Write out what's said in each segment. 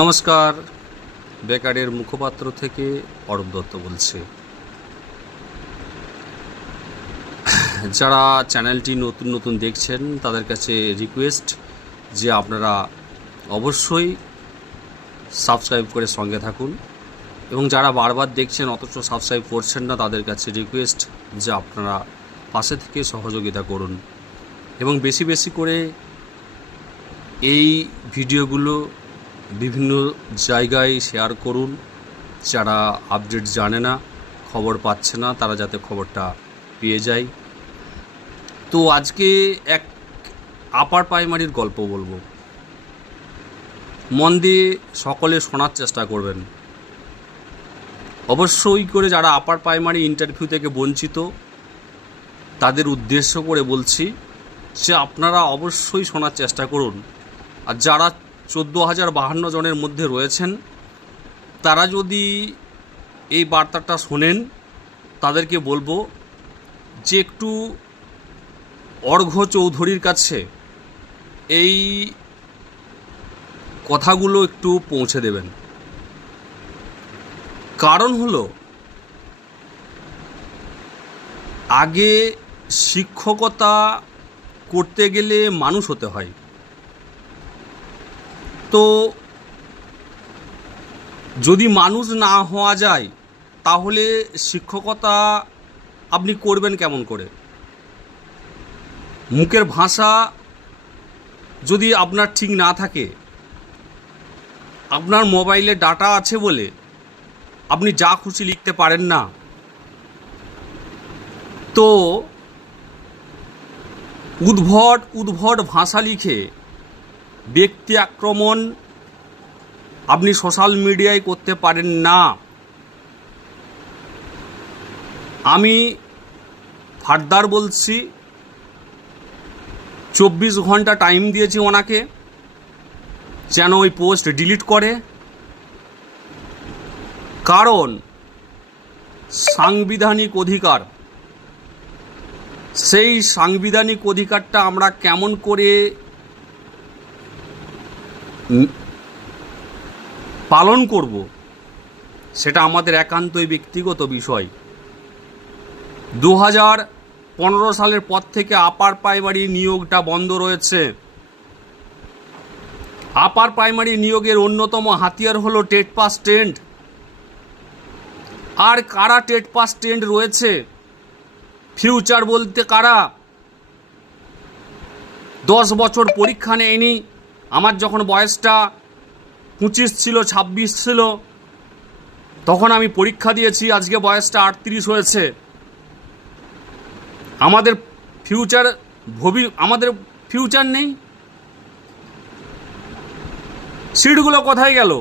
নমস্কার। বেকারের মুখপাত্র থেকে অরূপ দত্ত বলছে। যারা চ্যানেলটি নতুন নতুন দেখছেন, তাদের কাছে রিকোয়েস্ট যে আপনারা অবশ্যই সাবস্ক্রাইব করে সঙ্গে থাকুন এবং যারা বারবার দেখছেন অথচ সাবস্ক্রাইব করছেন না, তাদের কাছে রিকোয়েস্ট যে আপনারা পাশে থেকে সহযোগিতা করুন। এবং বেশি বেশি করে এই ভিডিওগুলো বিভিন্ন জায়গায় শেয়ার করুন। যারা আপডেট জানে না, খবর পাচ্ছে না, তারা যাতে খবরটা পেয়ে যায়। তো আজকে এক আপার প্রাইমারির গল্প বলব। মন দিয়ে সকলে শোনার চেষ্টা করবেন। অবশ্যই করে যারা আপার প্রাইমারি ইন্টারভিউ থেকে বঞ্চিত, তাদের উদ্দেশ্য করে বলছি যে আপনারা অবশ্যই শোনার চেষ্টা করুন। আর যারা চোদ্দ হাজার বাহান্ন জনের মধ্যে রয়েছেন। তারা যদি এই বার্তাটা শোনেন, তাদেরকে বলব যে একটু অর্ঘ্য চৌধুরীর কাছে এই কথাগুলো একটু পৌঁছে দেবেন। কারণ হলো, আগে শিক্ষকতা করতে গেলে মানুষ হতে হয়। তো যদি মানুষ না হওয়া যায়, তাহলে শিক্ষকতা আপনি করবেন কেমন করে? মুখের ভাষা যদি আপনার ঠিক না থাকে, আপনার মোবাইলে ডাটা আছে বলে আপনি যা খুশি লিখতে পারেন না, তো উদ্ভট উদ্ভট ভাষা লিখে ব্যক্তি আক্রমণ আপনি সোশ্যাল মিডিয়ায় করতে পারেন না। আমি ফার্দার বলছি, চব্বিশ ঘণ্টা টাইম দিয়েছি ওনাকে, যেন ওই পোস্ট ডিলিট করে। কারণ, সাংবিধানিক অধিকার, সেই সাংবিধানিক অধিকারটা আমরা কেমন করে পালন করব, সেটা আমাদের একান্তই ব্যক্তিগত বিষয়। দু হাজার পনেরো সালের পর থেকে আপার প্রাইমারি নিয়োগটা বন্ধ রয়েছে। আপার প্রাইমারি নিয়োগের অন্যতম হাতিয়ার হলো টেট পাস টেন্ট আর কারা টেট পাস টেন্ট রয়েছে? ফিউচার বলতে কারা? দশ বছর পরীক্ষা নেয়নি আমার যখন বয়সটা পঁচিশ ছিল, ছাব্বিশ ছিল, তখন আমি পরীক্ষা দিয়েছি, আজকে বয়সটা আটত্রিশ হয়েছে। আমাদের ফিউচার ভবি, আমাদের ফিউচার নেই। সিটগুলো কোথায় গেল?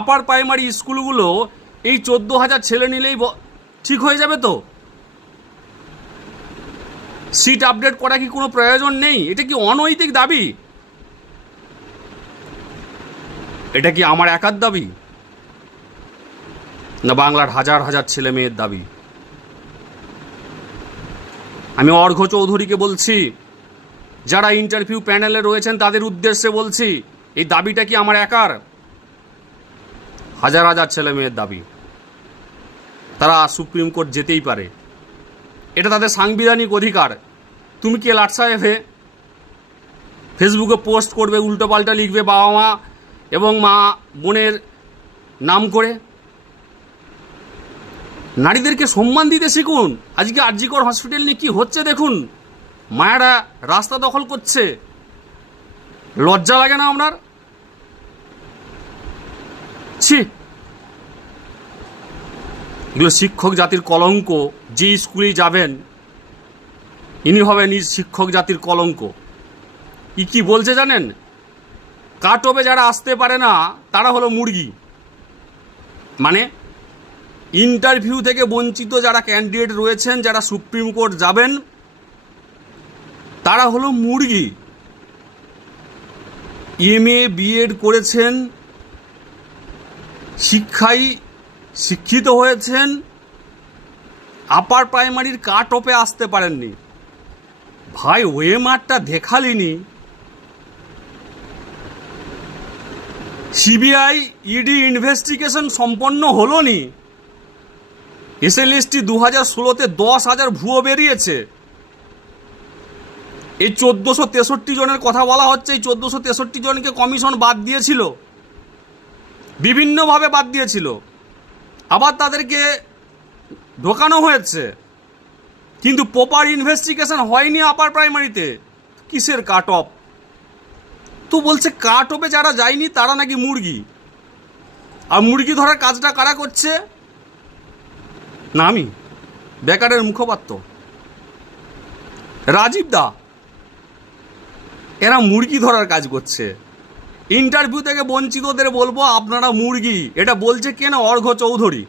আপার প্রাইমারি স্কুলগুলো এই চোদ্দ হাজার ছেলে নিলেই ঠিক হয়ে যাবে তো? সিট আপডেট করা কি কোনো প্রয়োজন নেই? এটা কি অনৈতিক দাবি? এটা কি আমার একার দাবি? না বাংলার হাজার হাজার ছেলে মেয়ের দাবি? আমি অর্ঘ্য চৌধুরীকে বলছি, যারা ইন্টারভিউ প্যানেলে রয়েছেন তাদের উদ্দেশ্যে বলছি, এই দাবিটা কি আমার একার? হাজার হাজার ছেলে মেয়ের দাবি। তারা সুপ্রিম কোর্ট যেতেই পারে। এটা তাদের সাংবিধানিক অধিকার। তুমি কি লাট সাহেবে ফেসবুকে পোস্ট করবে, উল্টোপাল্টা লিখবে, বাবা মা এবং মা বোনের নাম করে নারীদেরকে সম্মান দিতে শিখুন। আজকে আরজিকর হসপিটাল নিয়ে কী হচ্ছে দেখুন। মায়েরা রাস্তা দখল করছে। লজ্জা লাগে না আপনার? ছি। এগুলো শিক্ষক জাতির কলঙ্ক। যে স্কুলেই যাবেন, ইনি হবেন শিক্ষক জাতির কলঙ্ক। ই কি বলছে জানেন? কাটবে যারা আসতে পারে না, তারা হলো মুরগি। মানে ইন্টারভিউ থেকে বঞ্চিত যারা ক্যান্ডিডেট রয়েছেন, যারা সুপ্রিম কোর্ট যাবেন, তারা হলো মুরগি। এম এ বিএড করেছেন, শিক্ষাই শিক্ষিত হয়েছেন আপার প্রাইমারির কাট অপে আসতে পারেননি। ভাই ওয়েমারটা দেখালিনি। সিবিআই ইডি ইনভেস্টিগেশন সম্পন্ন হলো নি এসএলএসটি দু হাজার ষোলোতে দশ হাজার ভুয়ো বেরিয়েছে। এই চোদ্দোশো তেষট্টি জনের কথা বলা হচ্ছে, এই চোদ্দোশো তেষট্টি জনকে কমিশন বাদ দিয়েছিল। বিভিন্নভাবে বাদ দিয়েছিল। আবার তাদেরকে ঢোকানো হয়েছে। কিন্তু প্রপার ইনভেস্টিগেশন হয়নি আপার প্রাইমারিতে কিসের কাট অফ তো বলছে কাট অফে যারা যায়নি, তারা নাকি মুরগি। আর মুরগি ধরার কাজটা কারা করছে? না আমি, বেকারের মুখপাত্র। রাজীব দা, এরা মুরগি ধরার কাজ করছে। ইন্টারভিউ থেকে বঞ্চিতদের বলব, আপনারা মুরগি, এটা বলছে কে না অর্ঘ্য চৌধুরী।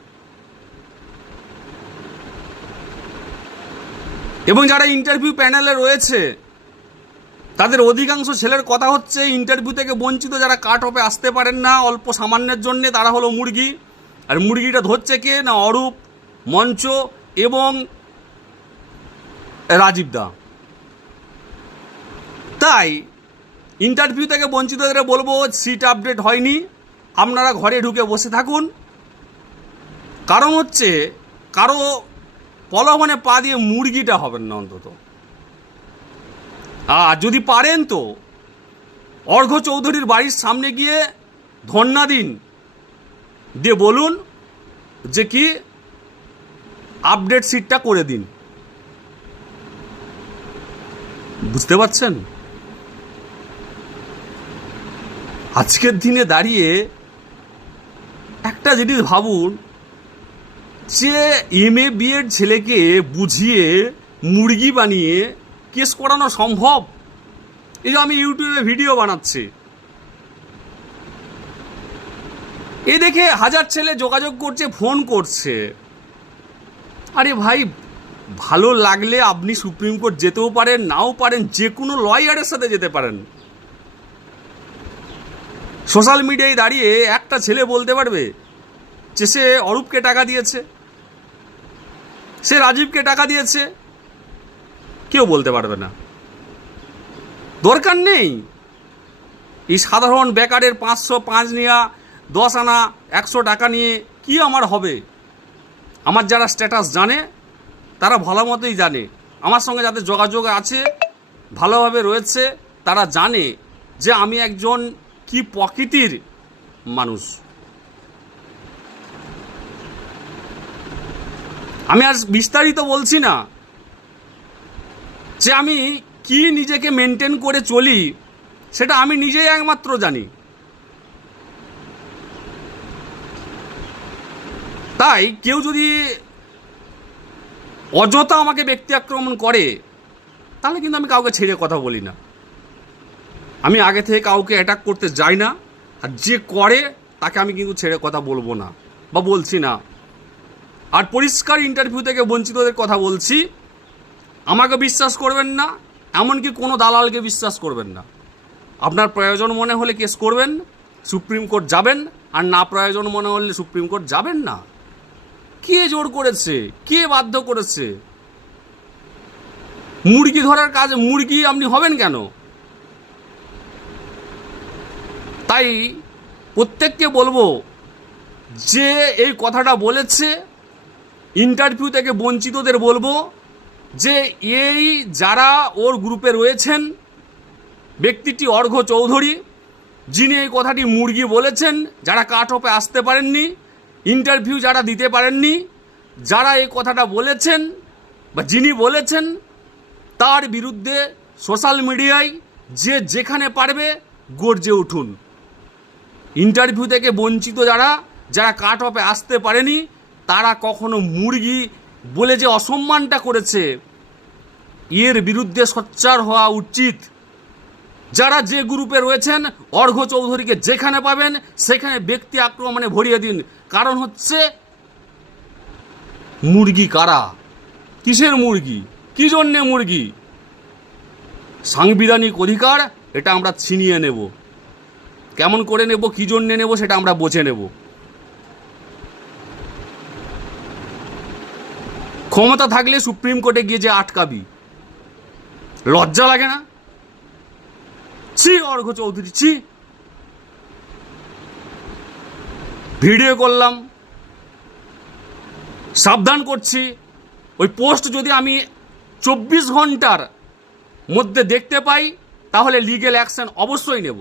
এবং যারা ইন্টারভিউ প্যানেলে রয়েছে তাদের অধিকাংশ ছেলের কথা হচ্ছে ইন্টারভিউ থেকে বঞ্চিত যারা কাট অফে আসতে পারেন না, অল্প সামান্যের জন্যে তারা হলো মুরগি। আর মুরগিটা ধরছে কে না, অরূপ, মঞ্চ এবং রাজীব দা। তাই ইন্টারভিউ থেকে বঞ্চিতদের বলব সিট আপডেট হয়নি। আপনারা ঘরে ঢুকে বসে থাকুন। কারণ হচ্ছে, কারও পলবনে পা দিয়ে মুরগিটা হবেন না অন্তত। আর যদি পারেন তো। অর্ঘ্য চৌধুরীর বাড়ির সামনে গিয়ে ধন্যা দিন। দিয়ে বলুন যে কি আপডেট সিটটা করে দিন। বুঝতে পারছেন? আজকের দিনে দাঁড়িয়ে একটা জিনিস ভাবুন, যে এম এ বিএড ছেলেকে বুঝিয়ে মুরগি বানিয়ে কেস করানো সম্ভব? এই যে আমি ইউটিউবে ভিডিও বানাচ্ছি। এ দেখে হাজার ছেলে যোগাযোগ করছে, ফোন করছে। আরে ভাই, ভালো লাগলে আপনি সুপ্রিম কোর্ট যেতেও পারেন, নাও পারেন, যে কোনো লয়ারের সাথে যেতে পারেন। সোশ্যাল মিডিয়ায় দাঁড়িয়ে একটা ছেলে বলতে পারবে যে সে অরূপকে টাকা দিয়েছে, সে রাজীবকে টাকা দিয়েছে কেউ বলতে পারবে না। দরকার নেই। এই সাধারণ বেকারের পাঁচশো পাঁচ নেওয়া দশ আনা একশো টাকা নিয়ে কি আমার হবে? আমার যারা স্ট্যাটাস জানে, তারা ভালো মতোই জানে। আমার সঙ্গে যাদের যোগাযোগ আছে, ভালোভাবে রয়েছে, তারা জানে যে আমি একজন কি প্রকৃতির মানুষ। আমি আর বিস্তারিত বলছি না। যে আমি কি নিজেকে মেনটেন করে চলি, সেটা আমি নিজেই একমাত্র জানি। তাই কেউ যদি অযথা আমাকে ব্যক্তি আক্রমণ করে, তাহলে কিন্তু আমি কাউকে ছেড়ে কথা বলি না। আমি আগে থেকে কাউকে অ্যাটাক করতে যাই না, আর যে করে, তাকে আমি কিন্তু ছেড়ে কথা বলব না, বা বলছি না। আর পরিষ্কার ইন্টারভিউ থেকে বঞ্চিতদের কথা বলছি আমাকে বিশ্বাস করবেন না, এমনকি কোনো দালালকে বিশ্বাস করবেন না। আপনার প্রয়োজন মনে হলে কেস করবেন, সুপ্রিম কোর্ট যাবেন, আর না প্রয়োজন মনে হলে সুপ্রিম কোর্ট যাবেন না। কে জোর করেছে? কে বাধ্য করেছে? মুরগি ধরার কাজ, মুরগি আপনি হবেন কেন? তাই প্রত্যেককে বলব, যে এই কথাটা বলেছে ইন্টারভিউ থেকে বঞ্চিতদের বলব যে এই যারা ওর গ্রুপে রয়েছেন, ব্যক্তিটি অর্ঘ্য চৌধুরী, যিনি এই কথাটি মুরগি বলেছেন, যারা কাট অফে আসতে পারেননি ইন্টারভিউ যারা দিতে পারেননি, যারা এই কথাটা বলেছেন বা যিনি বলেছেন, তার বিরুদ্ধে সোশ্যাল মিডিয়ায় যে যেখানে পারবে গর্জে উঠুন। ইন্টারভিউ থেকে বঞ্চিত যারা যারা কাট অফে আসতে পারেনি, তারা কখনো মুরগি বলে যে অসম্মানটা করেছে, এর বিরুদ্ধে সোচ্চার হওয়া উচিত। যারা যে গ্রুপে রয়েছেন, অর্ঘ্য চৌধুরীকে যেখানে পাবেন, সেখানে ব্যক্তি আক্রমণে ভরিয়ে দিন। কারণ হচ্ছে, মুরগি কারা? কিসের মুরগি? কি জন্যে মুরগি? সাংবিধানিক অধিকার, এটা আমরা ছিনিয়ে নেব। কেমন করে নেব, কি জন্যে নেব, সেটা আমরা বোঝে নেব। ক্ষমতা থাকলে সুপ্রিম কোর্টে গিয়ে যে আটকাবি। লজ্জা লাগে না? ছি, অর্ঘ্য চৌধুরী, ছি। ভিডিও করলাম। সাবধান করছি। ওই পোস্ট যদি আমি চব্বিশ ঘণ্টার মধ্যে দেখতে পাই, তাহলে লিগেল অ্যাকশন অবশ্যই নেব।